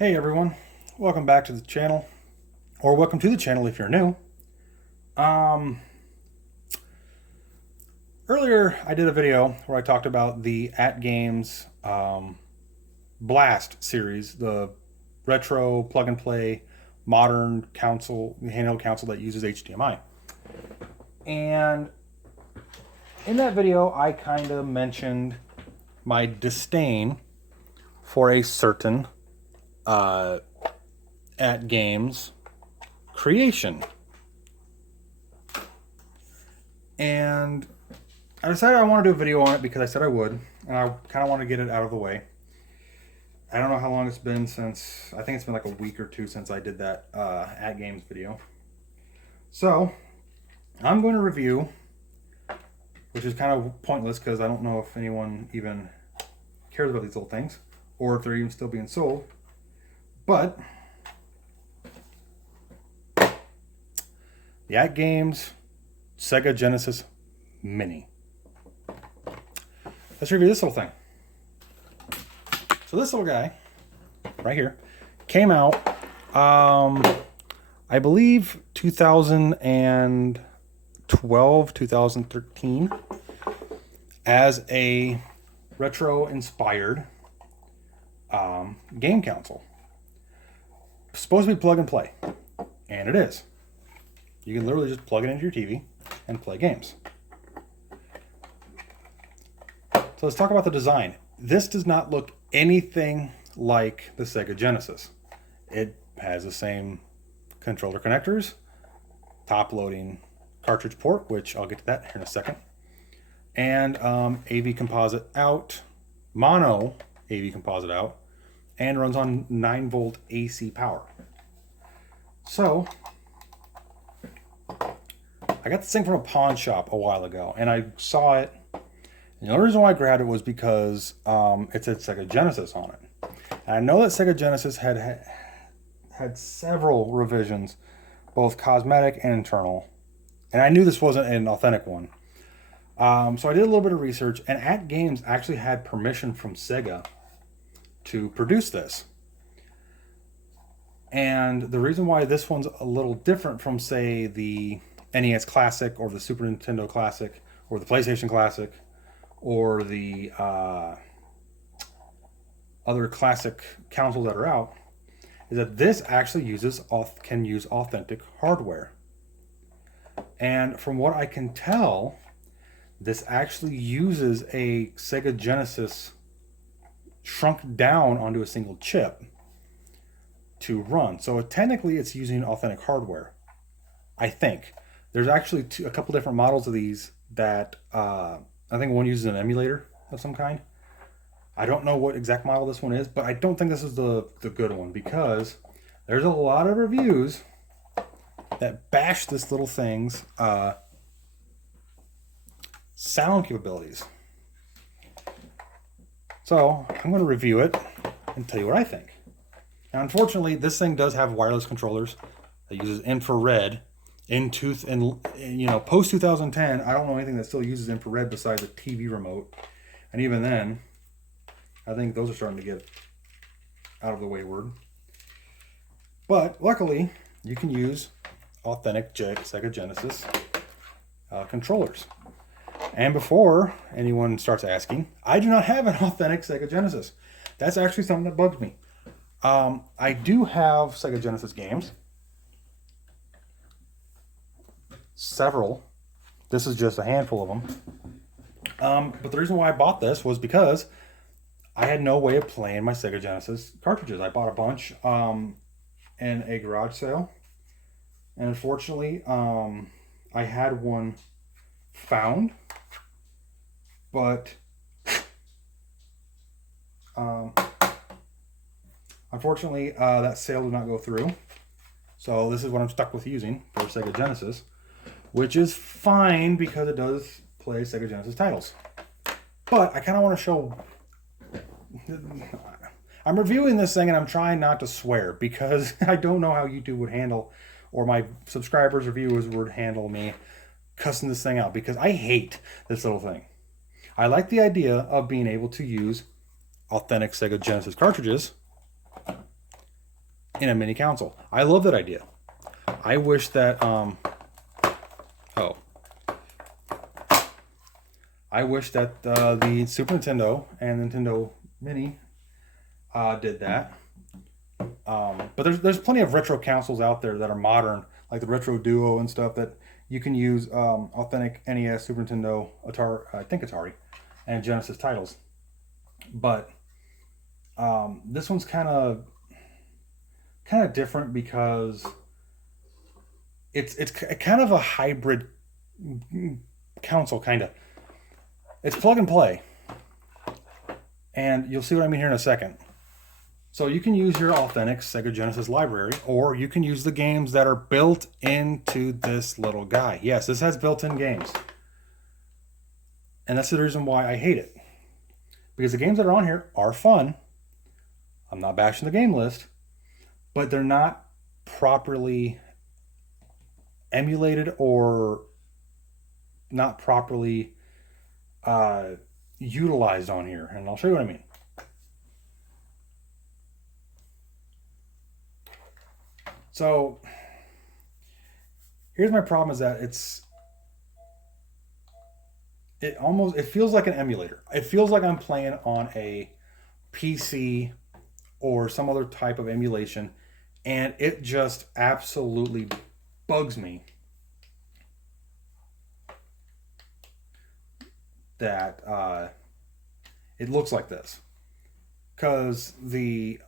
Hey everyone, welcome back to the channel, or welcome to the channel if you're new. Earlier I did a video where I talked about the At Games Blast series, the retro plug and play modern handheld console that uses HDMI. And in that video I kind of mentioned my disdain for a certain At Games creation. And I decided I want to do a video on it because I said I would, and I kind of want to get it out of the way. I don't know how long it's been since, I think it's been like a week or two since I did that At Games video. So, I'm going to review, which is kind of pointless because I don't know if anyone even cares about these little things, or if they're even still being sold. But the At Games Sega Genesis Mini. Let's review this little thing. So this little guy right here came out, I believe 2012, 2013, as a retro-inspired game console. Supposed to be plug and play, and it is. You can literally just plug it into your TV and play games. So let's talk about the design. This does not look anything like the Sega Genesis. It has the same controller connectors, top-loading cartridge port, which I'll get to that here in a second, and AV composite out, mono AV composite out, and runs on 9-volt AC power. So, I got this thing from a pawn shop a while ago, and I saw it. And the only reason why I grabbed it was because it said Sega Genesis on it. And I know that Sega Genesis had several revisions, both cosmetic and internal. And I knew this wasn't an authentic one. So I did a little bit of research, and At Games actually had permission from Sega to produce this. And the reason why this one's a little different from, say, the NES Classic or the Super Nintendo Classic or the PlayStation Classic or the other classic consoles that are out is that this actually can use authentic hardware. And from what I can tell, this actually uses a Sega Genesis shrunk down onto a single chip to run. So technically it's using authentic hardware, I think. There's actually a couple different models of these that I think one uses an emulator of some kind. I don't know what exact model this one is, but I don't think this is the good one, because there's a lot of reviews that bash this little thing's sound capabilities. So I'm going to review it and tell you what I think. Now, unfortunately, this thing does have wireless controllers that uses infrared. Post 2010, I don't know anything that still uses infrared besides a TV remote, and even then, I think those are starting to get out of the wayward. But luckily, you can use authentic Sega Genesis controllers. And before anyone starts asking, I do not have an authentic Sega Genesis. That's actually something that bugs me. I do have Sega Genesis games. Several. This is just a handful of them. But the reason why I bought this was because I had no way of playing my Sega Genesis cartridges. I bought a bunch in a garage sale. And unfortunately, I had one found. But unfortunately, that sale did not go through. So this is what I'm stuck with using for Sega Genesis, which is fine because it does play Sega Genesis titles. But I kind of want to show... I'm reviewing this thing and I'm trying not to swear because I don't know how YouTube would handle, or my subscribers or viewers would handle me cussing this thing out, because I hate this little thing. I like the idea of being able to use authentic Sega Genesis cartridges in a mini console. I love that idea. I wish that I wish that the Super Nintendo and Nintendo Mini did that. But there's plenty of retro consoles out there that are modern, like the Retro Duo and stuff, that you can use authentic NES, Super Nintendo, Atari, I think Atari, and Genesis titles. But this one's kind of different because it's kind of a hybrid console, kind of. It's plug and play, and you'll see what I mean here in a second. So you can use your authentic Sega Genesis library, or you can use the games that are built into this little guy. Yes, this has built-in games. And that's the reason why I hate it. Because the games that are on here are fun. I'm not bashing the game list, but they're not properly emulated or not properly utilized on here. And I'll show you what I mean. So here's my problem, is that it feels like an emulator. It feels like I'm playing on a PC or some other type of emulation, and it just absolutely bugs me that it looks like this. Because the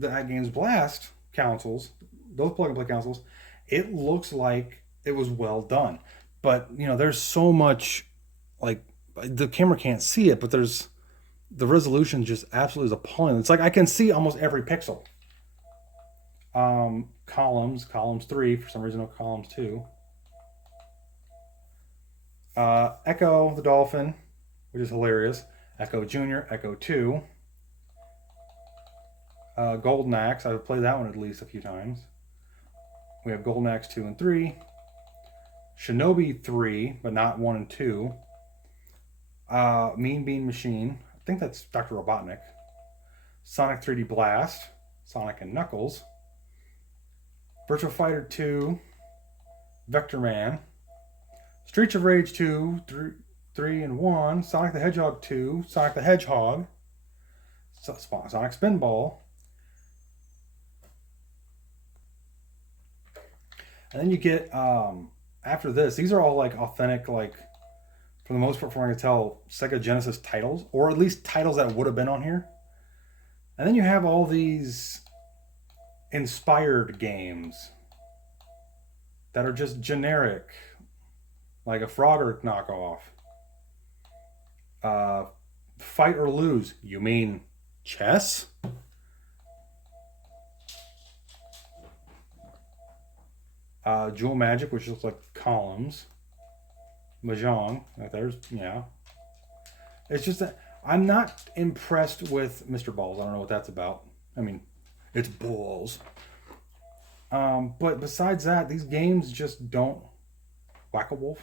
At Games Blast consoles, those plug and play consoles, it looks like it was well done. But there's so much, like, the camera can't see it, but the resolution just absolutely is appalling. It's like I can see almost every pixel. Columns 3, for some reason no columns 2. Echo the Dolphin, which is hilarious. Echo Junior, Echo 2. Golden Axe, I've played that one at least a few times. We have Golden Axe 2 and 3. Shinobi 3, but not 1 and 2. Mean Bean Machine, I think that's Dr. Robotnik. Sonic 3D Blast, Sonic and Knuckles. Virtua Fighter 2, Vector Man. Streets of Rage 2, 3 and 1. Sonic the Hedgehog 2, Sonic the Hedgehog. Sonic Spinball. And then you get, after this, these are all like authentic, like, for the most part, from what I can tell, Sega Genesis titles, or at least titles that would have been on here. And then you have all these inspired games that are just generic, like a Frogger knockoff. Fight or Lose, you mean chess? Jewel Magic, which looks like columns. Mahjong, like there's, yeah. It's just that I'm not impressed with Mr. Balls. I don't know what that's about. I mean, it's balls. But besides that, these games just don't. Whack-A-Wolf.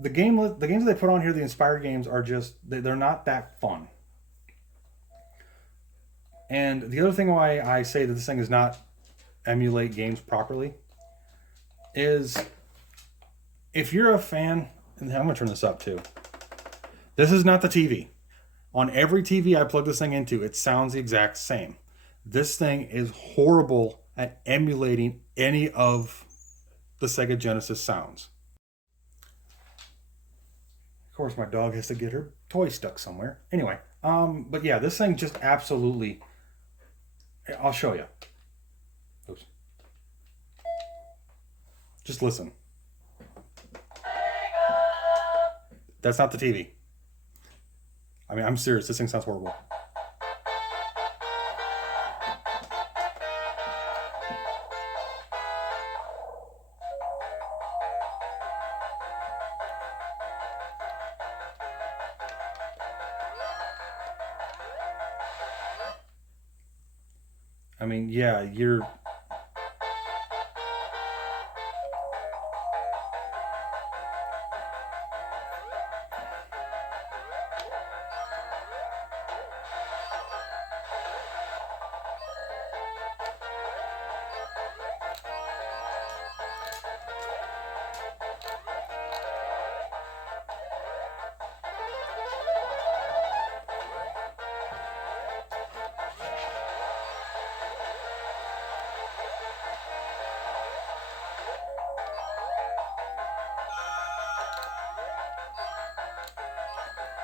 The games that they put on here, the inspired games, are just, they're not that fun. And the other thing why I say that this thing does not emulate games properly is, if you're a fan, and I'm going to turn this up too. This is not the TV. On every TV I plug this thing into, it sounds the exact same. This thing is horrible at emulating any of the Sega Genesis sounds. Of course, my dog has to get her toy stuck somewhere. Anyway, but yeah, this thing just absolutely... I'll show you. Oops. Just listen. That's not the TV. I mean, I'm serious. This thing sounds horrible. I mean, yeah, you're...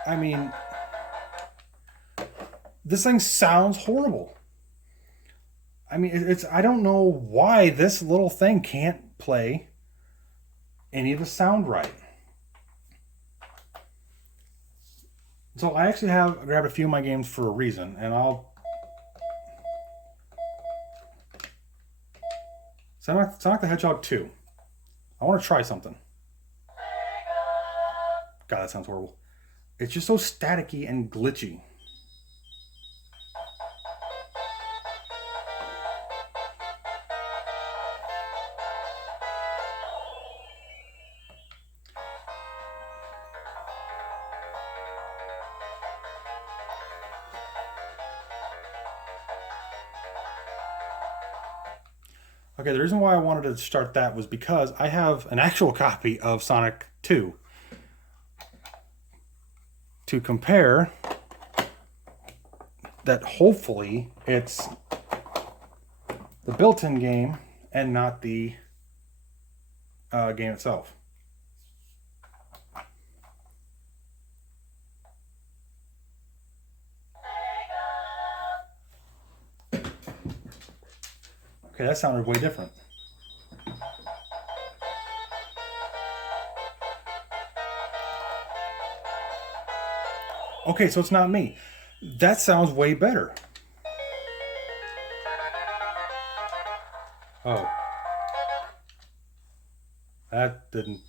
I mean, this thing sounds horrible. I mean, I don't know why this little thing can't play any of the sound right. So I actually have grabbed a few of my games for a reason, and Sonic the Hedgehog 2. I want to try something. God, that sounds horrible. It's just so staticky and glitchy. Okay, the reason why I wanted to start that was because I have an actual copy of Sonic 2 to compare, that hopefully it's the built-in game and not the game itself. Okay, that sounded way different. Okay, so it's not me. That sounds way better. Oh. That didn't...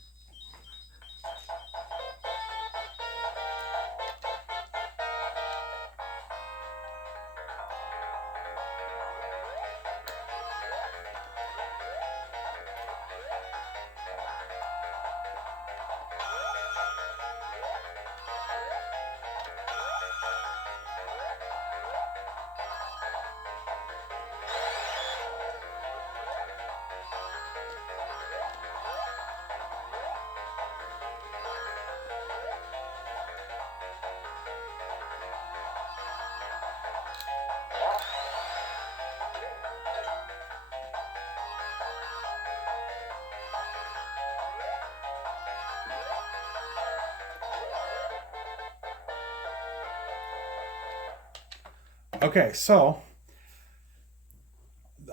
Okay, so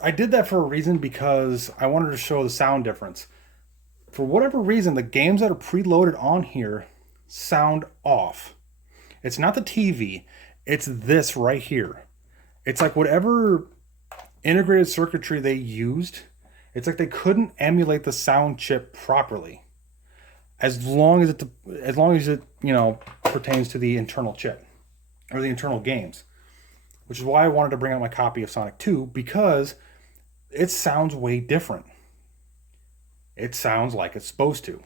I did that for a reason, because I wanted to show the sound difference. For whatever reason, the games that are preloaded on here sound off. It's not the TV, it's this right here. It's like whatever integrated circuitry they used, it's like they couldn't emulate the sound chip properly. As long as it pertains to the internal chip or the internal games. Which is why I wanted to bring out my copy of Sonic 2, because it sounds way different. It sounds like it's supposed to.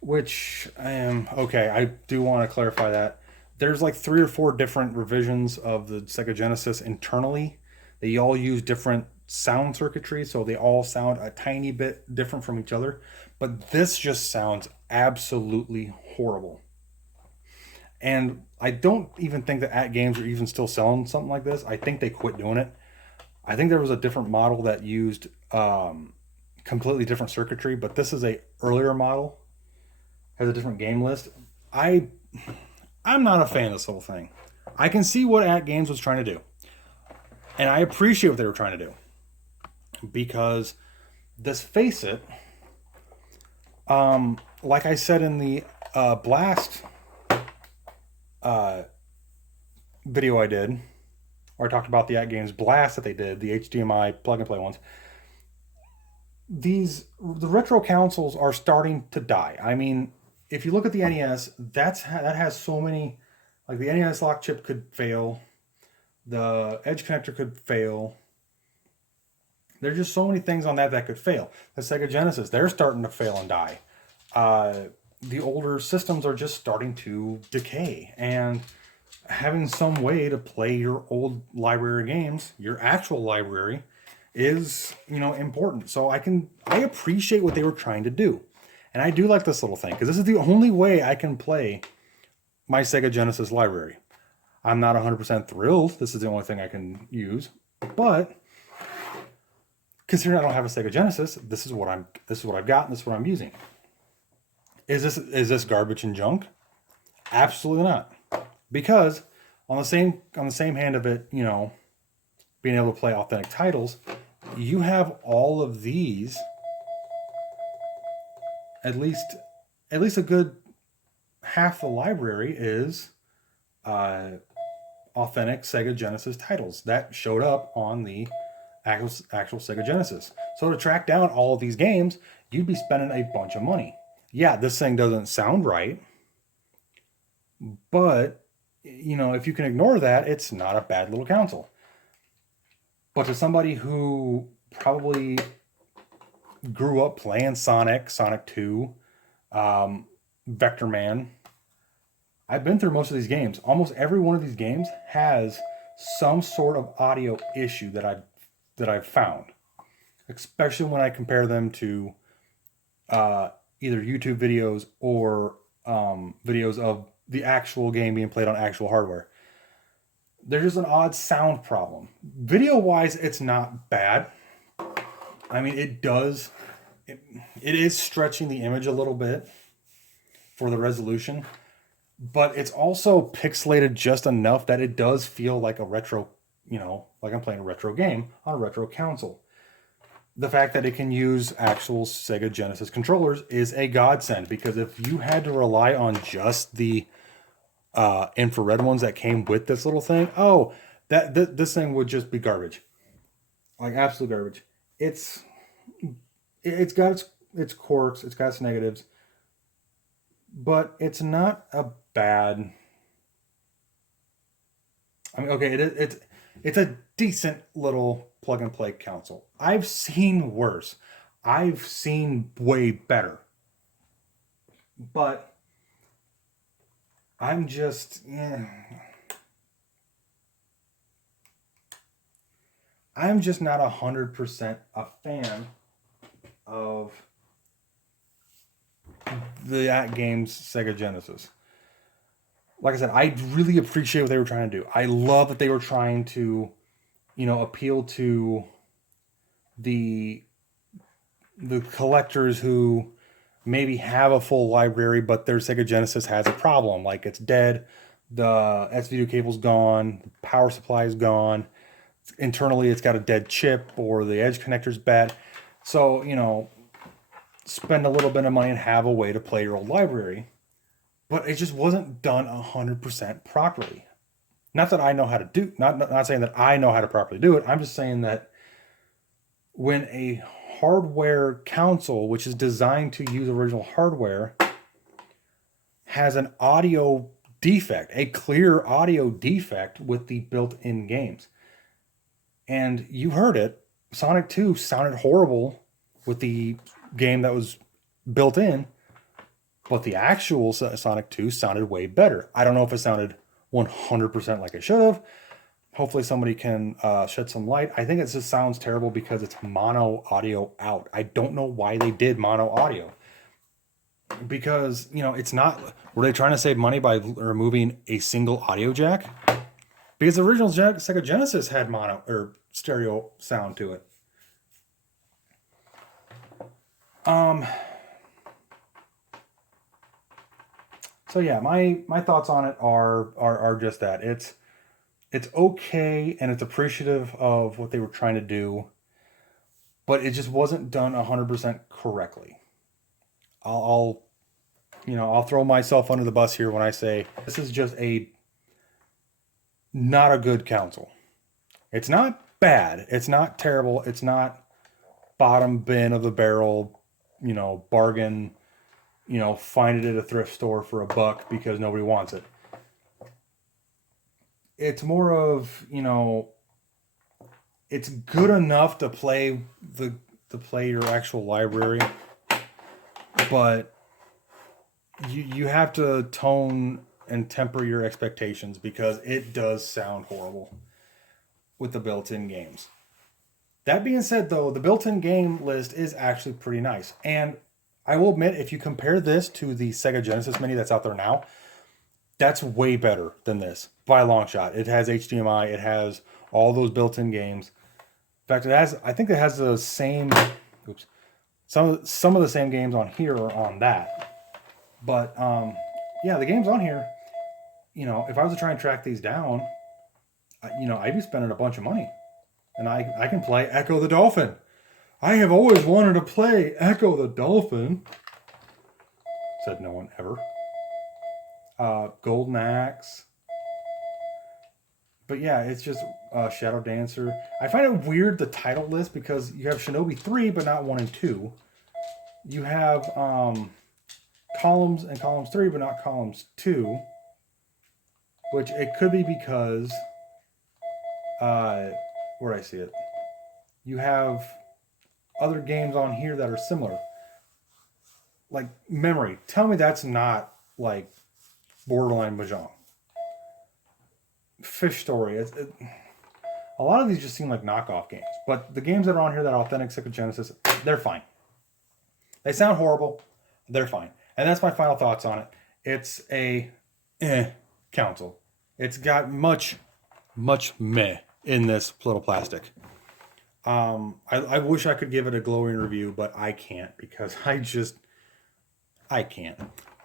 Which, okay, I do want to clarify that. There's like 3 or 4 different revisions of the Sega Genesis internally. They all use different sound circuitry, so they all sound a tiny bit different from each other. But this just sounds absolutely horrible. And I don't even think that At Games are even still selling something like this. I think they quit doing it. I think there was a different model that used completely different circuitry, but this is a earlier model, has a different game list. I'm not a fan of this whole thing. I can see what At Games was trying to do, and I appreciate what they were trying to do, because let's face it, like I said in the Blast video I did, where I talked about the At Games Blast that they did, the HDMI plug and play ones. The retro consoles are starting to die. I mean, if you look at the NES, that has so many, like the NES lock chip could fail, the edge connector could fail. There's just so many things on that could fail. The Sega Genesis, they're starting to fail and die. The older systems are just starting to decay, and having some way to play your old library games, your actual library, is important. So I appreciate what they were trying to do, and I do like this little thing, because this is the only way I can play my Sega Genesis library. I'm not 100% thrilled. This is the only thing I can use, but considering I don't have a Sega Genesis, this is what I've got, and this is what I'm using. Is this garbage and junk? Absolutely not. Because on the same hand of it, you know, being able to play authentic titles, you have all of these, at least a good half the library is authentic Sega Genesis titles that showed up on the actual Sega Genesis. So to track down all of these games, you'd be spending a bunch of money. Yeah, this thing doesn't sound right, but you know, if you can ignore that, it's not a bad little console. But to somebody who probably grew up playing Sonic, Sonic 2, Vector Man, I've been through most of these games. Almost every one of these games has some sort of audio issue that I've found, especially when I compare them to either YouTube videos or videos of the actual game being played on actual hardware. There's just an odd sound problem. Video wise, it's not bad. I mean, it is stretching the image a little bit for the resolution, but it's also pixelated just enough that it does feel like a retro, you know, like I'm playing a retro game on a retro console. The fact that it can use actual Sega Genesis controllers is a godsend, because if you had to rely on just the infrared ones that came with this little thing, oh, this thing would just be garbage, like absolute garbage. It's got its quirks, it's got its negatives, but it's not a bad. I mean, okay, it's a decent little plug and play console. I've seen worse. I've seen way better. But I'm just, I'm just not 100% a fan of the game's Sega Genesis. Like I said, I really appreciate what they were trying to do. I love that they were trying to, you know, appeal to the collectors who maybe have a full library, but their Sega Genesis has a problem. Like, it's dead, the S-video cable's gone, the power supply is gone, internally it's got a dead chip, or the edge connector's bad. So, you know, spend a little bit of money and have a way to play your old library. But it just wasn't done 100% properly. Not that I know how to do, not saying that I know how to properly do it. I'm just saying that when a hardware console, which is designed to use original hardware, has an audio defect, a clear audio defect with the built-in games. And you heard it, Sonic 2 sounded horrible with the game that was built in, but the actual Sonic 2 sounded way better. I don't know if it sounded 100% like it should have. Hopefully somebody can shed some light. I think it just sounds terrible because it's mono audio out. I don't know why they did mono audio. Because, you know, it's not... Were they trying to save money by removing a single audio jack? Because the original Sega Genesis had mono or stereo sound to it. So yeah, my thoughts on it are just that. It's okay, and it's appreciative of what they were trying to do, but it just wasn't done 100% correctly. I'll throw myself under the bus here when I say this is just not a good console. It's not bad. It's not terrible. It's not bottom bin of the barrel, you know, bargain, you know, find it at a thrift store for $1 because nobody wants it. It's more of, you know, it's good enough to play your actual library, but you have to tone and temper your expectations, because it does sound horrible with the built-in games. That being said, though, the built-in game list is actually pretty nice. And I will admit, if you compare this to the Sega Genesis Mini that's out there now, that's way better than this by a long shot. It has HDMI. It has all those built-in games. In fact, I think it has the same, some of the same games on here are on that. But yeah, the games on here, you know, if I was to try and track these down, you know, I'd be spending a bunch of money. And I can play Echo the Dolphin. I have always wanted to play Echo the Dolphin, said no one ever. Golden Axe. But yeah, it's just Shadow Dancer. I find it weird, the title list, because you have Shinobi 3, but not 1 and 2. You have Columns and Columns 3, but not Columns 2. Which it could be because, where did I see it? You have other games on here that are similar. Like Memory. Tell me that's not like borderline Mahjong. Fish Story. A lot of these just seem like knockoff games. But the games that are on here that are authentic Sega Genesis, they're fine. They sound horrible. They're fine. And that's my final thoughts on it. It's a console. It's got much meh in this little plastic. I wish I could give it a glowing review, but I can't because I can't.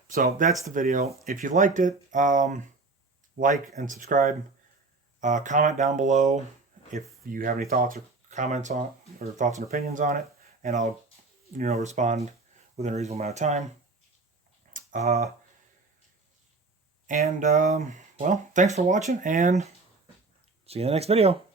So that's the video. If you liked it, like and subscribe. Comment down below if you have any thoughts or comments on, or thoughts and opinions on it, and I'll, respond within a reasonable amount of time. Well, thanks for watching, and see you in the next video.